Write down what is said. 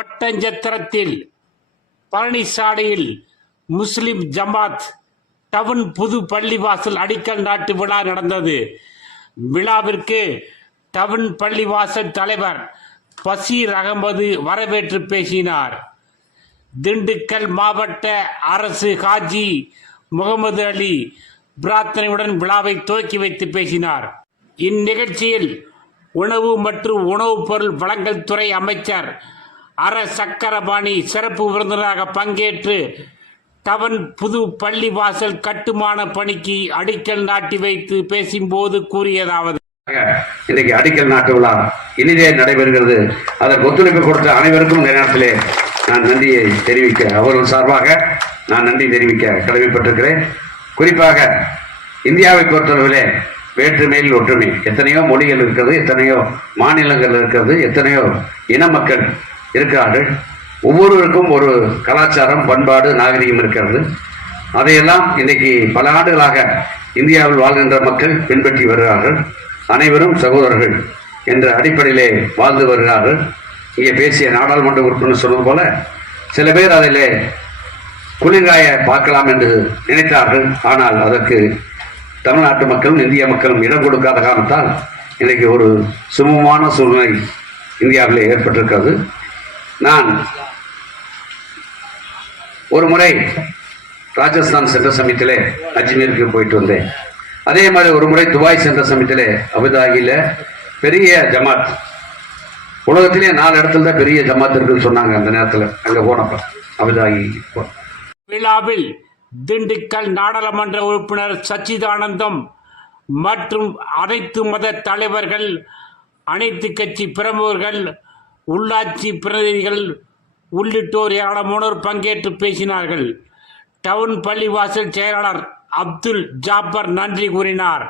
ஒட்டஞ்சத்திரத்தில் பழனிசாலையில் முஸ்லிம் ஜமாத் down புது பள்ளிவாசல் அடிக்கல் நாட்டு விழா நடந்தது. விழாவிற்கு டவுன் பள்ளிவாசல் தலைவர் பசீர் அகமது வரவேற்று பேசினார். திண்டுக்கல் மாவட்ட அரசு காஜி முகமது அலி பிரார்த்தனையுடன் விழாவை துவக்கி வைத்து பேசினார். இந்நிகழ்ச்சியில் உணவு மற்றும் உணவுப் பொருள் வழங்கல் துறை அமைச்சர் அர சக்கரபாணி சிறப்பு விருந்தினராக பங்கேற்று டவுன் புது பள்ளிவாசல் கட்டுமான பணிக்கு அடிக்கல் நாட்டி வைத்து பேசும்போது கூறியதாவது: இன்றைக்கு அடிக்கல் நாட்டு விழா இனிதே நடைபெறுகிறது. அதற்கு ஒத்துழைப்பு கொடுத்த அனைவருக்கும் இந்த நேரத்திலே நான் நன்றியை தெரிவிக்க, அவர்கள் சார்பாக நான் நன்றி தெரிவிக்க கடமைப்பட்டிருக்கிறேன். குறிப்பாக இந்தியாவை பொறுத்தளவிலே வேற்றுமையில் ஒற்றுமை, எத்தனையோ மொழிகள் இருக்கிறது, எத்தனையோ மாநிலங்கள் இருக்கிறது, எத்தனையோ இன மக்கள் இருக்கிறார்கள். ஒவ்வொருவருக்கும் ஒரு கலாச்சாரம், பண்பாடு, நாகரிகம் இருக்கிறது. அதையெல்லாம் இன்றைக்கு பல ஆண்டுகளாக இந்தியாவில் வாழ்கின்ற மக்கள் பின்பற்றி வருகிறார்கள். அனைவரும் சகோதரர்கள் என்ற அடிப்படையிலே வாழ்ந்து வருகிறார்கள். இங்கே பேசிய நாடாளுமன்ற உறுப்பினர் சொன்னது போல சில பேர் அதிலே குளிர்காய பார்க்கலாம் என்று நினைத்தார்கள். ஆனால் அதற்கு தமிழ்நாட்டு மக்களும் இந்திய மக்களும் இடம் கொடுக்காத காரணத்தால் இன்றைக்கு ஒரு சுமூகமான சூழ்நிலை இந்தியாவிலே ஏற்பட்டிருக்கிறது. நான் ஒரு முறை ராஜஸ்தான் சென்ற சமயத்திலே அஜ்மீருக்கு போயிட்டு வந்தேன். அதே மாதிரி ஒரு முறை துபாய் சென்ற சமயத்திலே அபுதாபியில பெரிய ஜமாத், உலகத்திலே 4 இடத்துல தான் பெரிய ஜமாத் இருக்குன்னு சொன்னாங்க. அந்த நேரத்தில் அங்கே போனப்ப அபுதாபி. விழாவில் திண்டுக்கல் நாடாளுமன்ற உறுப்பினர் சச்சிதானந்தம் மற்றும் அனைத்து மத தலைவர்கள், அனைத்து கட்சி பிரமுகர்கள், உள்ளாட்சி பிரதிநிதிகள் உள்ளிட்டோர் ஏராளமானோர் பங்கேற்று பேசினார்கள். டவுன் பள்ளிவாசல் செயலாளர் அப்துல் ஜாபர் நன்றி கூறினார்.